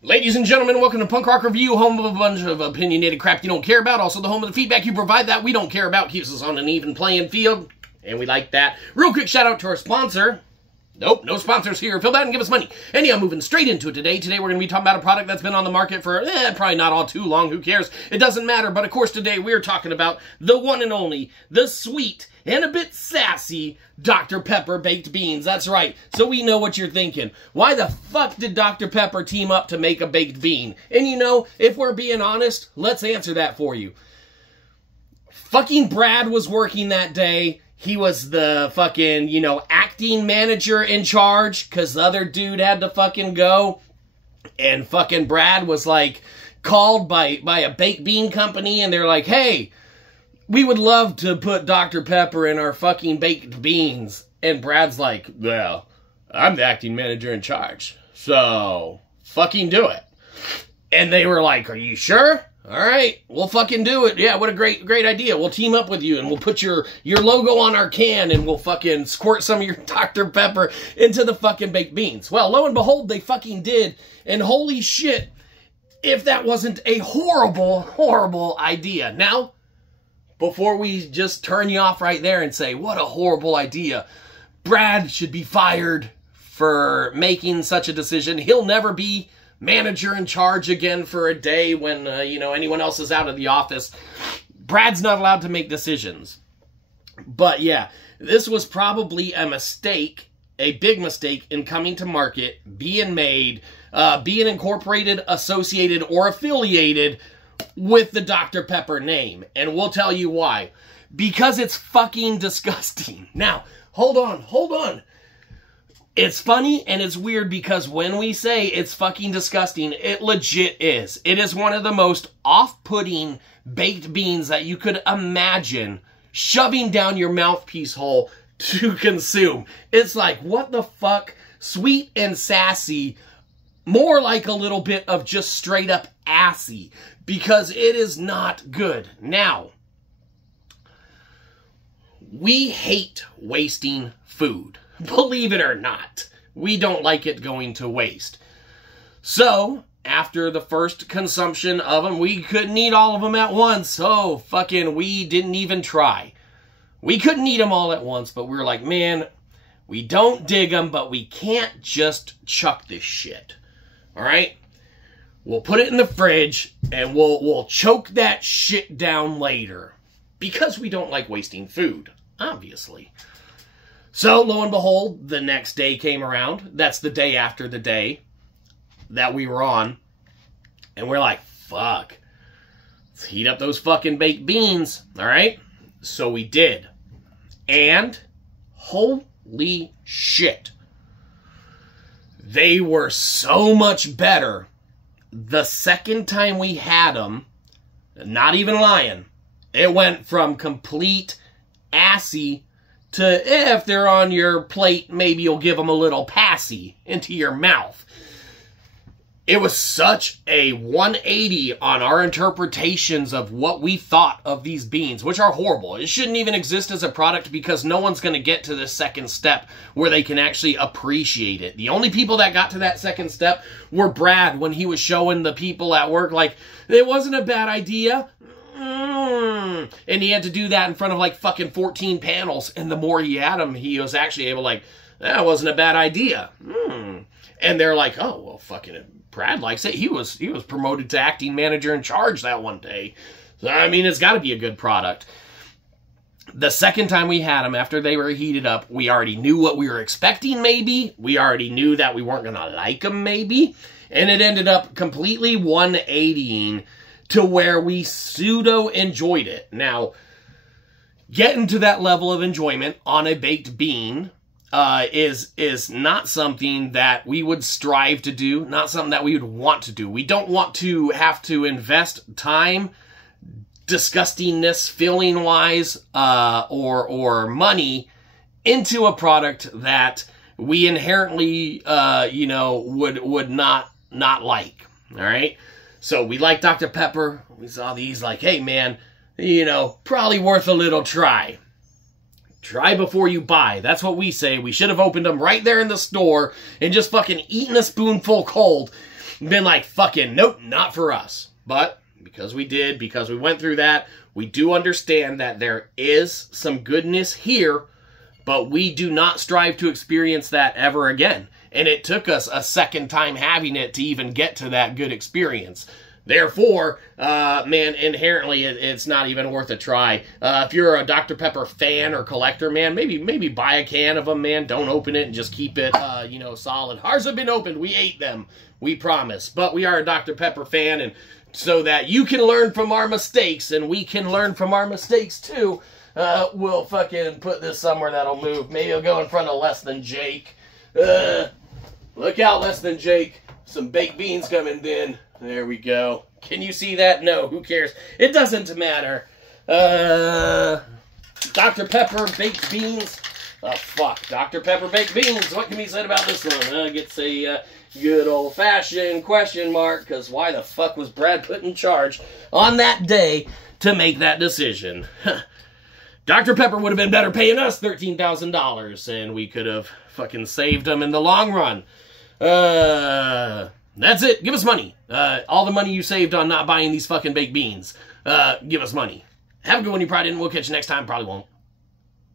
Ladies and gentlemen, welcome to Punk Rock Review, home of a bunch of opinionated crap you don't care about. Also the home of the feedback you provide that we don't care about. Keeps us on an even playing field, and we like that. Real quick shout out to our sponsor. Nope, no sponsors here. Fill that and give us money. Anyhow, moving straight into it today. Today we're going to be talking about a product that's been on the market for, probably not all too long. Who cares? It doesn't matter. But of course today we're talking about the one and only, the sweet and a bit sassy Dr. Pepper baked beans. That's right. So we know what you're thinking. Why the fuck did Dr. Pepper team up to make a baked bean? And you know, if we're being honest, let's answer that for you. Fucking Brad was working that day. He was the fucking, acting manager in charge because the other dude had to fucking go. And fucking Brad was like called by a baked bean company and they're like, hey, we would love to put Dr. Pepper in our fucking baked beans. And Brad's like, well, I'm the acting manager in charge, so fucking do it. And they were like, are you sure? All right, we'll fucking do it. Yeah, what a great idea. We'll team up with you and we'll put your logo on our can and we'll fucking squirt some of your Dr. Pepper into the fucking baked beans. Well, lo and behold, they fucking did. And holy shit, if that wasn't a horrible, horrible idea. Now, before we just turn you off right there and say, what a horrible idea, Brad should be fired for making such a decision. He'll never be manager in charge again for a day when, anyone else is out of the office. Brad's not allowed to make decisions. But yeah, this was probably a mistake, a big mistake in coming to market, being made, being incorporated, associated, or affiliated with the Dr. Pepper name. And we'll tell you why. Because it's fucking disgusting. Now, hold on. It's funny and it's weird because when we say it's fucking disgusting, it legit is. It is one of the most off-putting baked beans that you could imagine shoving down your mouthpiece hole to consume. It's like, what the fuck? Sweet and sassy, more like a little bit of just straight up assy, because it is not good. Now, we hate wasting food. Believe it or not, we don't like it going to waste. So, after the first consumption of them, we couldn't eat all of them at once. So, fucking, we didn't even try. We couldn't eat them all at once, but we were like, man, we don't dig them, but we can't just chuck this shit. All right? We'll put it in the fridge, and we'll choke that shit down later. Because we don't like wasting food, obviously. So, lo and behold, the next day came around. That's the day after the day that we were on. And we're like, fuck. Let's heat up those fucking baked beans. All right? So we did. And, holy shit. They were so much better the second time we had them. Not even lying. It went from complete assy to, if they're on your plate, maybe you'll give them a little passy into your mouth. It was such a 180 on our interpretations of what we thought of these beans, which are horrible. It shouldn't even exist as a product because no one's going to get to this second step where they can actually appreciate it. The only people that got to that second step were Brad when he was showing the people at work, like, it wasn't a bad idea. And he had to do that in front of like fucking 14 panels. And the more he had them, he was actually able, like, that wasn't a bad idea. And they're like, oh, well, fucking Brad likes it. He was promoted to acting manager in charge that one day. So, I mean, it's got to be a good product. The second time we had them, after they were heated up, we already knew what we were expecting, maybe. We already knew that we weren't going to like them, maybe. And it ended up completely 180ing to where we pseudo-enjoyed it. Now, getting to that level of enjoyment on a baked bean is not something that we would strive to do, not something that we would want to do. We don't want to have to invest time, disgustingness, feeling-wise, or money into a product that we inherently, would not like, all right? So we like Dr. Pepper. We saw these like, hey, man, probably worth a little try. Try before you buy. That's what we say. We should have opened them right there in the store and just fucking eaten a spoonful cold. been like, fucking, nope, not for us. But because we did, because we went through that, we do understand that there is some goodness here, but we do not strive to experience that ever again. And it took us a second time having it to even get to that good experience. Therefore, man, inherently, it's not even worth a try. If you're a Dr. Pepper fan or collector, man, maybe buy a can of them, man. Don't open it and just keep it, you know, solid. Ours have been opened. We ate them. We promise. But we are a Dr. Pepper fan, and so that you can learn from our mistakes, and we can learn from our mistakes, too, we'll fucking put this somewhere that'll move. Maybe it'll go in front of Less Than Jake. Look out, Less Than Jake. Some baked beans coming in. There we go. Can you see that? No, who cares? It doesn't matter. Dr. Pepper baked beans. Oh, fuck. Dr. Pepper baked beans. What can be said about this one? Gets a good old-fashioned question mark, because why the fuck was Brad put in charge on that day to make that decision? Dr. Pepper would have been better paying us $13,000, and we could have fucking saved them in the long run. That's it. Give us money. All the money you saved on not buying these fucking baked beans. Give us money. Have a good one, you probably didn't. We'll catch you next time. Probably won't.